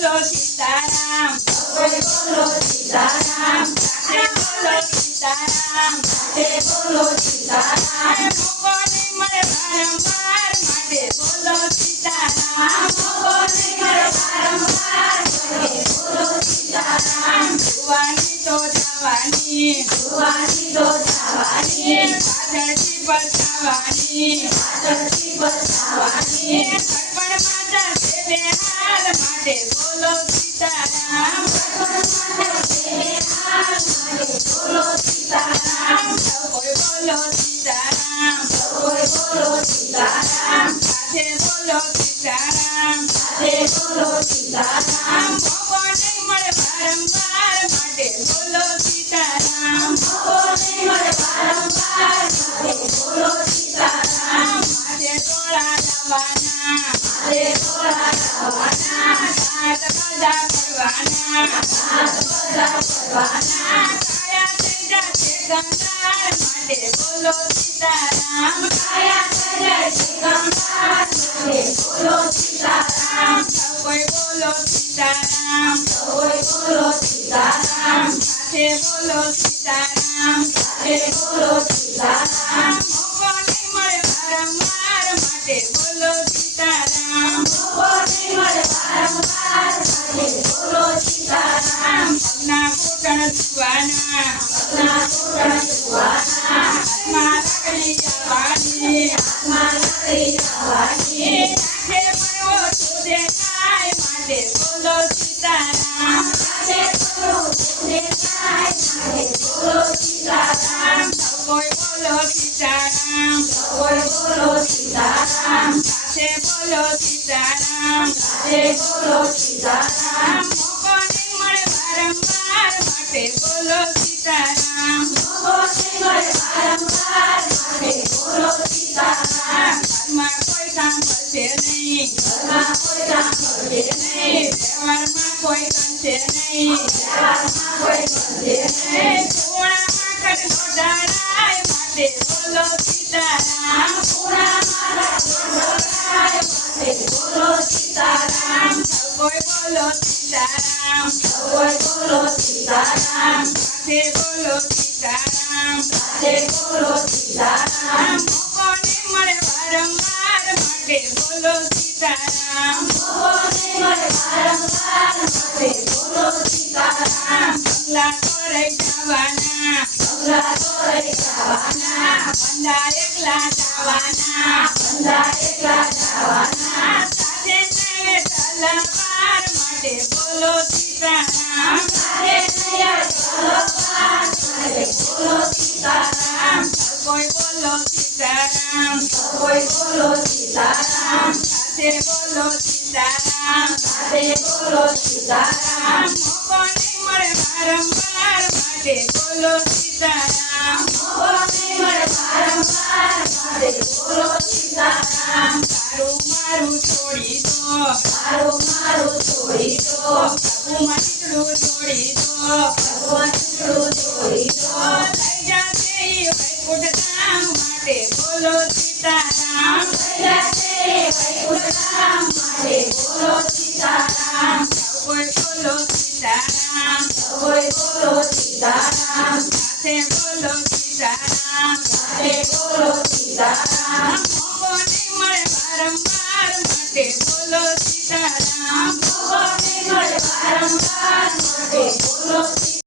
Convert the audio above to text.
बोलो सीताराम जय बोलो सीताराम जय बोलो सीताराम जय बोलो सीताराम मोको नहीं मरे वारंवार माटे बोलो सीताराम मोको नहीं मरे वारंवार माटे बोलो सीताराम जुवानी तो जवानी जुवानी तो जवानी पाछळથી પછાવાની પાછળથી પછાવાની ઘડપણ માતા છે બેહાલ માટે બોલો સીતારામ बोलो सीताराम કોઈ બોલો સીતારામ कोई बोलो सीताराम સાથે બોલો સીતારામ राधे बोलो सीताराम મોકો નહીં મળે વારંવાર માટે બોલો સીતારામ मोको नहीं मरे वारंवार माटे बोलो सीताराम માથે તોળા લાવવાના माथे तोड़ा लावाना સાત બધા કરવાના हाथ बजा करवाना કાયા થઈ જાશે ગંગાર માટે બોલો સીતારામ काया जय गंगार माटे बोलो सीताराम કોઈ બોલો સીતારામ कोई बोलो सीताराम સાથે બોલો સીતારામ राधे बोलो सीताराम મોકો નહીં મળે વારંવાર માટે બોલો સીતારામ मोको नहीं मरे वारंवार माटे बोलो सीताराम પગના ઘૂંટણ ધોવાના अपना घूटन छुआना હાથમાં લાકડી જવાની आत्मा लकड़ी जवानी આંખે પડવો સુધે થાય માટે બોલો સીતારામ राधे बोलो सीताराम माटे बोलो सीताराम કોઈ બોલો સીતારામ कोई बोलो सीताराम સાથે બોલો સીતારામ राधे बोलो सीताराम મોકો નહીં મળે વારંવાર માટે બોલો સીતારામ मोको नहीं मरे वारंवार माटे बोलो सीताराम ઘરમાં કોઈ સાંભળશે નહીં घरमा कोई काम करते नहीं તહેવારમાં કોઈ ગમશે નહીં व्यवहारमा कोई करते नहीं પૂર્ણમાં કડલો ડરાય માટે બોલો સીતારામ पूरा मारा डोराय माटे बोलो सीताराम કોઈ બોલો સીતારામ कोई बोलो सीताराम સાથે બોલો સીતારામ राधे बोलो सीताराम મોકો નહીં મળે વારંવાર માટે બોલો સીતારામ मोको नहीं मरे वारंवार माटे बोलो सीताराम બંગલા તોરાઈ જવાના बंगला तोड़े जवाना બંદા એકલા જવાના बंदा एकला जवाना સાથે નવે તલવાર માટે બોલો સીતારામ सारे नया चलो पार माटे बोलो सीताराम કોઈ બોલો સીતારામ कोई बोलो सीताराम સાથે બોલો સીતારામ राधे बोलो सीताराम મોકો નહીં મળે વારંવાર માટે બોલો સીતારામ मोको नहीं मरे वारंवार माटे बोलो सीताराम તારું મારું છોડી દો मारो मारो छोड़ी दो પ્રભુમાં દીકરું છોડી દો भगवान छुड़ो छोड़ी दो લઈ જાશે ઈ વૈકુંઠ ધામ માટે બોલો સીતારામ जाते वैकुंठधाम माटे बोलो सीताराम કોઈ બોલો સીતારામ कोई बोलो सीताराम સાથે બોલો સીતારામ राधे बोलो सीताराम મોકો નહીં મળે વારંવાર માટે બોલો સીતારામ मोको नहीं मरे वारंवार माटे